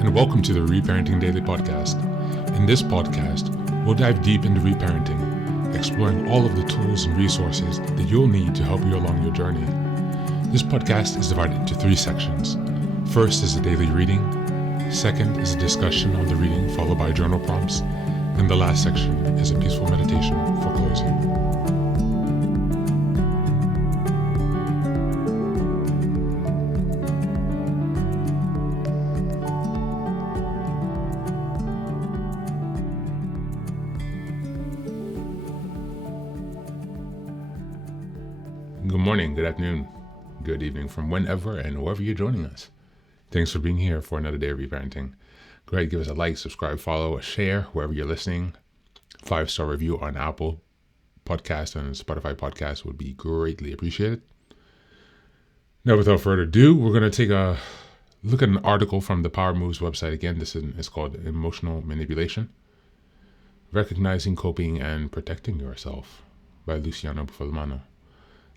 and welcome to the Reparenting Daily podcast. In this podcast, we'll dive deep into reparenting, exploring all of the tools and resources that you'll need to help you along your journey. This podcast is divided into 3 sections. First is a daily reading, second is a discussion on the reading followed by journal prompts, and the last section is a peaceful meditation for closing. Good morning, good afternoon, good evening from whenever and wherever you're joining us. Thanks for being here for another day of reparenting. Go ahead, give us a like, subscribe, follow, a share wherever you're listening. 5-star review on Apple Podcast and Spotify Podcast would be greatly appreciated. Now, without further ado, we're going to take a look at an article from the Power Moves website. Again, this is called Emotional Manipulation: Recognizing, Coping, and Protecting Yourself by Luciano Fulmano.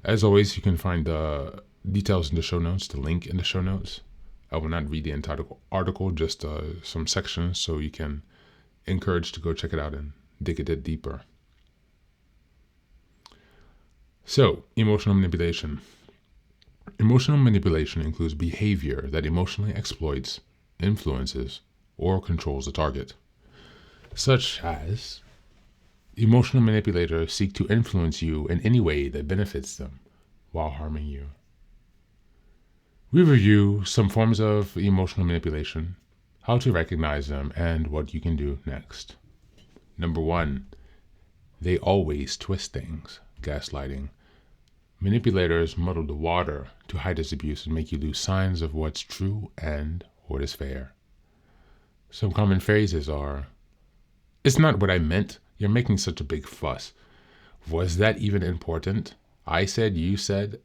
As always, you can find the details in the show notes, the link in the show notes. I will not read the entire article, just some sections, so you can encourage to go check it out and dig a bit deeper. So, emotional manipulation. Emotional manipulation includes behavior that emotionally exploits, influences, or controls the target, such as emotional manipulators seek to influence you in any way that benefits them while harming you. We review some forms of emotional manipulation, how to recognize them, and what you can do next. Number 1, they always twist things. Gaslighting. Manipulators muddle the water to hide this abuse and make you lose signs of what's true and what is fair. Some common phrases are, "It's not what I meant. You're making such a big fuss. Was that even important? I said, you said.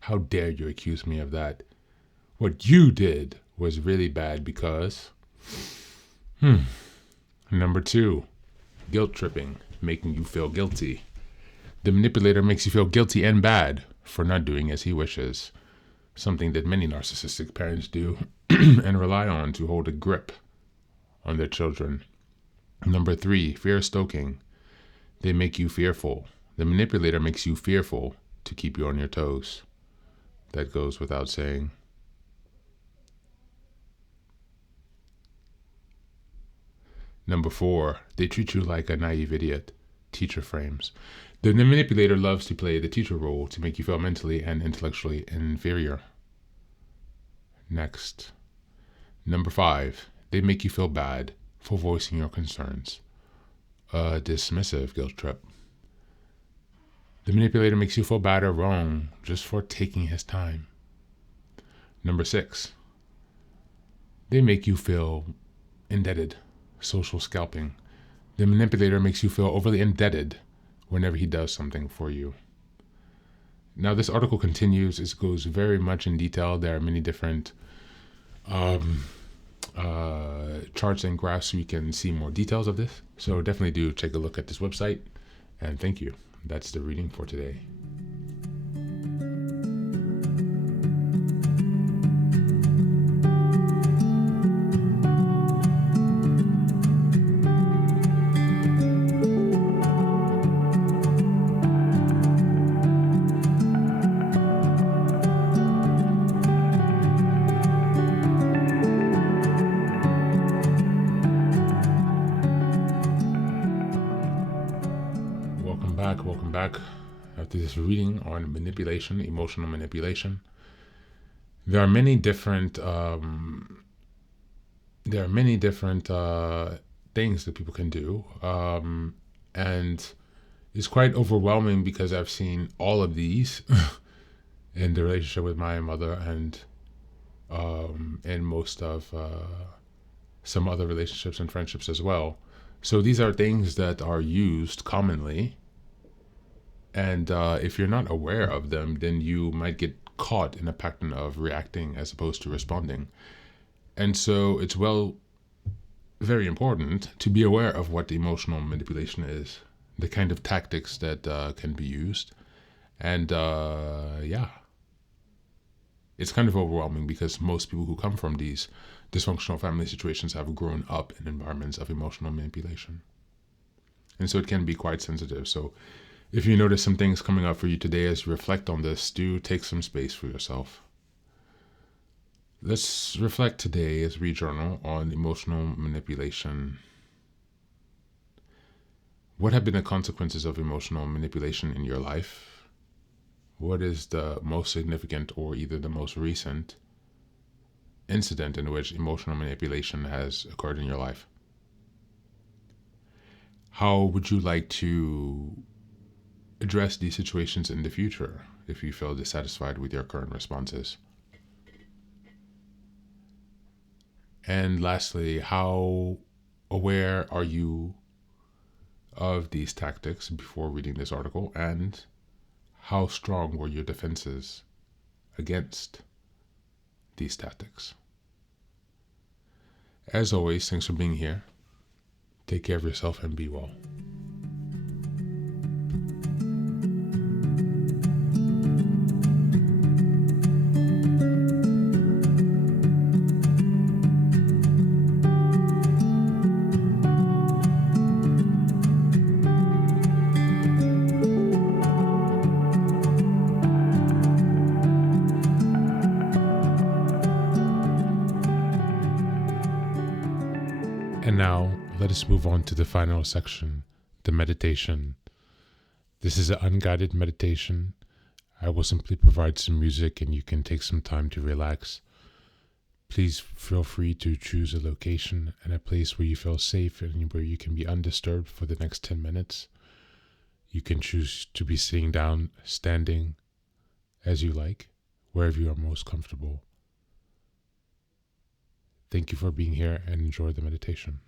How dare you accuse me of that? What you did was really bad because..." Number 2, guilt tripping, making you feel guilty. The manipulator makes you feel guilty and bad for not doing as he wishes, something that many narcissistic parents do and rely on to hold a grip on their children. Number 3, fear stoking. They make you fearful. The manipulator makes you fearful to keep you on your toes. That goes without saying. Number 4, they treat you like a naive idiot. Teacher frames. The manipulator loves to play the teacher role to make you feel mentally and intellectually inferior. Next. Number 5, they make you feel bad for voicing your concerns. A dismissive guilt trip. The manipulator makes you feel bad or wrong just for taking his time. Number 6, they make you feel indebted. Social scalping. The manipulator makes you feel overly indebted whenever he does something for you. Now, this article continues. It goes very much in detail. There are many different charts and graphs so you can see more details of this. So definitely do take a look at this website. And thank you. That's the reading for today. Welcome back. After this reading on manipulation, emotional manipulation, there are many different things that people can do, and it's quite overwhelming because I've seen all of these in the relationship with my mother and in most of some other relationships and friendships as well. So these are things that are used commonly. And if you're not aware of them, then you might get caught in a pattern of reacting as opposed to responding. And so it's very important to be aware of what emotional manipulation is, the kind of tactics that can be used. And It's kind of overwhelming because most people who come from these dysfunctional family situations have grown up in environments of emotional manipulation. And so it can be quite sensitive. So if you notice some things coming up for you today as you reflect on this, do take some space for yourself. Let's reflect today as we journal on emotional manipulation. What have been the consequences of emotional manipulation in your life? What is the most significant or either the most recent incident in which emotional manipulation has occurred in your life? How would you like to address these situations in the future if you feel dissatisfied with your current responses? And lastly, how aware are you of these tactics before reading this article, and how strong were your defenses against these tactics? As always, thanks for being here. Take care of yourself and be well. And now, let us move on to the final section, the meditation. This is an unguided meditation. I will simply provide some music and you can take some time to relax. Please feel free to choose a location and a place where you feel safe and where you can be undisturbed for the next 10 minutes. You can choose to be sitting down, standing, as you like, wherever you are most comfortable. Thank you for being here and enjoy the meditation.